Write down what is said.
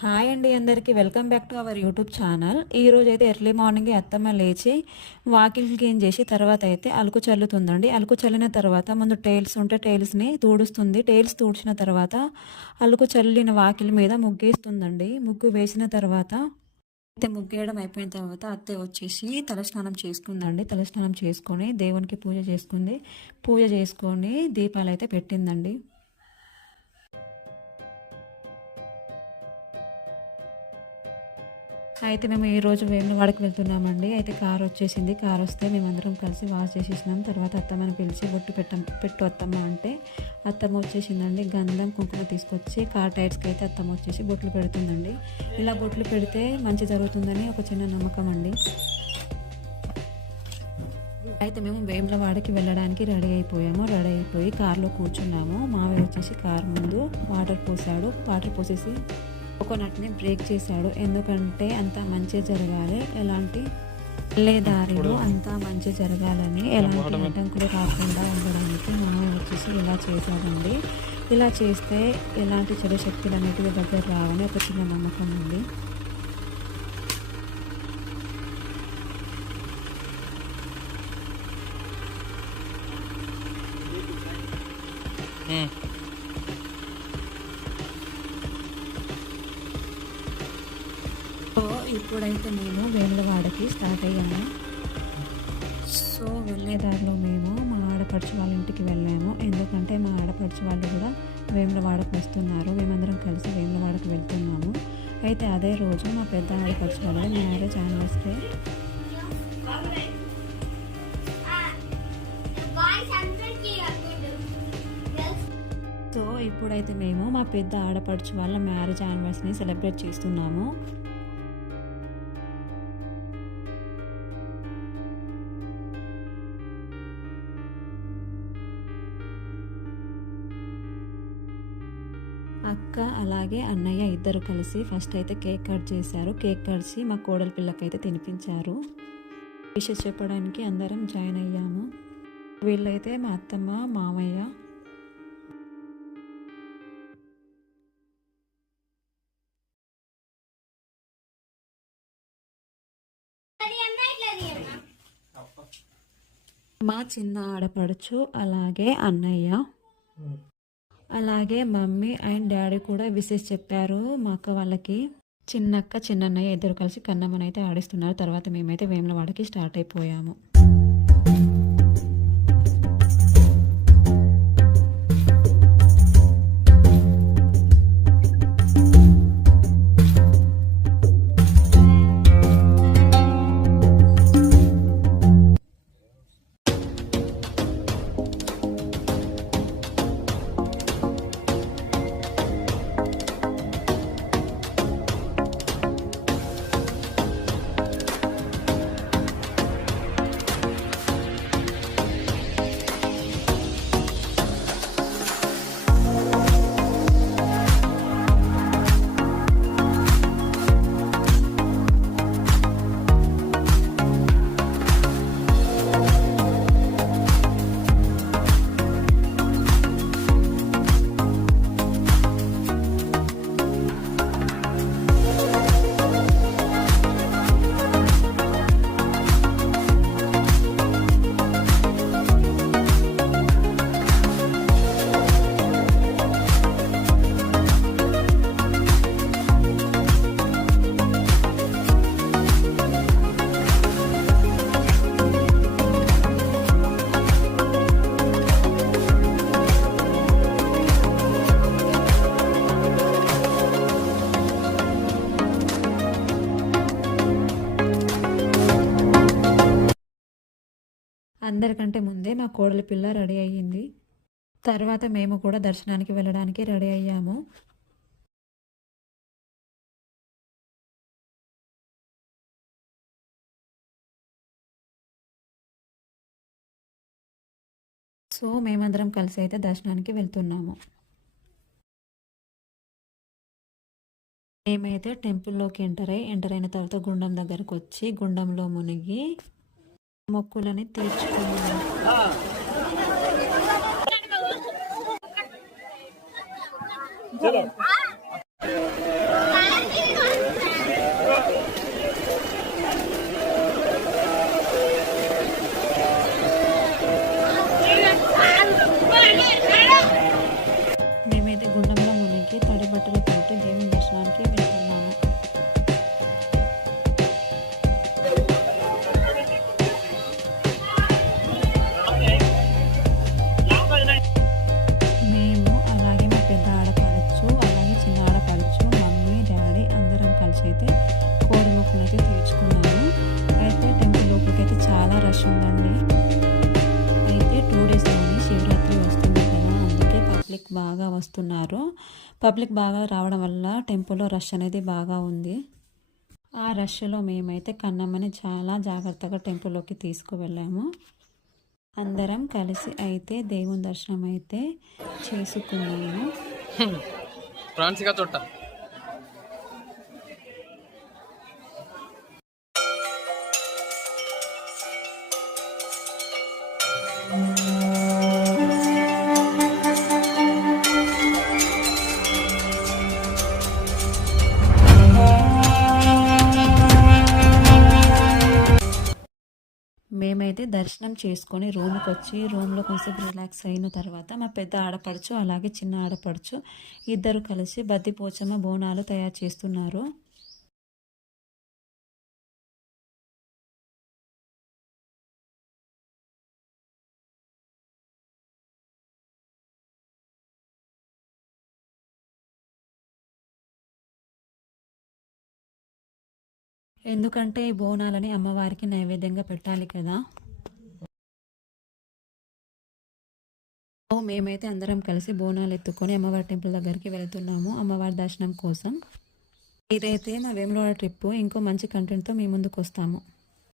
Hi అండి, అందరికీ welcome back to our YouTube channel. ఈరోజు అయితే ఎర్లీ మార్నింగ్ అత్తమ్మ లేచి వాకింగ్ క్లీన్ చేసి తర్వాత అయితే అలుకు చల్లుతుందండి. అలుకు చల్లిన తర్వాత ముందు టైల్స్ ఉంటే టైల్స్ని తుడుస్తుంది. టైల్స్ తుడిచిన తర్వాత అలుకు చల్లిన వాకిలి మీద ముగ్గేస్తుందండి. ముగ్గు వేసిన తర్వాత అయితే ముగ్గేయడం అయిపోయిన తర్వాత అత్తయ్య వచ్చేసి తలస్నానం చేసుకుందండి. తలస్నానం చేసుకొని దేవునికి పూజ చేసుకుంది. పూజ చేసుకొని దీపాలు అయితే పెట్టిందండి. అయితే మేము ఈరోజు వేములవాడకి వెళ్తున్నామండి. అయితే కార్ వచ్చేసింది. కార్ వస్తే మేమందరం కలిసి వాష్ చేసేసినాం. తర్వాత అత్తమ్మని పిలిచి బొట్టు పెట్టు అత్తమ్మ అంటే అత్తమ్మ వచ్చేసిందండి. గంధం కుంకుమ తీసుకొచ్చి కార్ టైర్స్కి అయితే అత్తమ్మ వచ్చేసి బొట్లు పెడుతుందండి. ఇలా బొట్లు పెడితే మంచి జరుగుతుందని ఒక చిన్న నమ్మకం అండి. అయితే మేము వేములవాడకి వెళ్ళడానికి రెడీ అయిపోయి కార్లో కూర్చున్నాము. మావయ్య వచ్చేసి కార్ ముందు వాటర్ పోసాడు. వాటర్ పోసేసి కోకోనట్ని బ్రేక్ చేశాడు. ఎందుకంటే అంతా మంచి జరగాలి, ఎలాంటి దారిలో అంతా మంచి జరగాలని, ఎలాంటి అడ్డంకులు రాకుండా ఉండడానికి మామయ్య వచ్చేసి ఇలా చేశాడండి. ఇలా చేస్తే ఎలాంటి చెడు శక్తులు అనేటివి దగ్గర రావని ఒక చిన్న నమ్మకం ఉంది. ఇప్పుడైతే మేము వేములవాడకి స్టార్ట్ అయ్యాము. సో వెళ్ళే దారిలో మేము మా ఆడపడుచు వాళ్ళ ఇంటికి వెళ్ళాము. ఎందుకంటే మా ఆడపడుచు వాళ్ళు కూడా వేములవాడకు వస్తున్నారు. మేమందరం కలిసి వేములవాడకు వెళ్తున్నాము. అయితే అదే రోజు మా పెద్ద ఆడపడుచు వాళ్ళ మ్యారేజ్ యానివర్సరీ. సో ఇప్పుడైతే మేము మా పెద్ద ఆడపడుచు వాళ్ళ మ్యారేజ్ యానివర్సరీని సెలబ్రేట్ చేస్తున్నాము. అక్క అలాగే అన్నయ్య ఇద్దరు కలిసి ఫస్ట్ అయితే కేక్ కట్ చేశారు. కేక్ కట్సి మా కోడలి పిల్లకైతే తినిపించారు. విషెస్ చెప్పడానికి అందరం జాయిన్ అయ్యాము. వీళ్ళైతే మా అత్తమ్మ మామయ్య. మా చిన్న ఆడపడుచు అలాగే అన్నయ్య అలాగే మమ్మీ అండ్ డాడీ కూడా విషెస్ చెప్పారు మా అక్క వాళ్ళకి. చిన్నక్క చిన్నన్నయ్య ఇద్దరు కలిసి కన్నమ్మనైతే ఆడిస్తున్నారు. తర్వాత మేమైతే వేములవాడకి స్టార్ట్ అయిపోయాము. అందరికంటే ముందే మా కోడలి పిల్ల రెడీ అయ్యింది. తర్వాత మేము కూడా దర్శనానికి వెళ్ళడానికి రెడీ అయ్యాము. సో మేమందరం కలిసి అయితే దర్శనానికి వెళ్తున్నాము. మేమైతే టెంపుల్లోకి ఎంటర్ అయిన తర్వాత గుండం దగ్గరకు వచ్చి గుండంలో మునిగి మొక్కులని తీర్చుకున్నాము. వస్తున్నారు. పబ్లిక్ బాగా రావడం వల్ల టెంపుల్లో రష్ అనేది బాగా ఉంది. ఆ రష్లో మేమైతే కన్నమ్మని చాలా జాగ్రత్తగా టెంపుల్లోకి తీసుకువెళ్ళాము. అందరం కలిసి అయితే దేవుని దర్శనం అయితే చేసుకున్నాము. ఫ్రాన్సిగా తోట మేమైతే దర్శనం చేసుకొని రూమ్కి వచ్చి రూమ్లో కొంచెం రిలాక్స్ అయిన తర్వాత మా పెద్ద ఆడపడుచు అలాగే చిన్న ఆడపడుచు ఇద్దరు కలిసి బద్దిపోచమ్మ బోనాలు తయారు చేస్తున్నారు. ఎందుకంటే ఈ బోనాలని అమ్మవారికి నైవేద్యంగా పెట్టాలి కదా. మేమైతే అందరం కలిసి బోనాలు ఎత్తుకొని అమ్మవారి టెంపుల్ దగ్గరికి వెళ్తున్నాము అమ్మవారి దర్శనం కోసం. ఇదైతే మా వేములవాడ ట్రిప్. ఇంకో మంచి కంటెంట్తో మీ ముందుకు వస్తాము.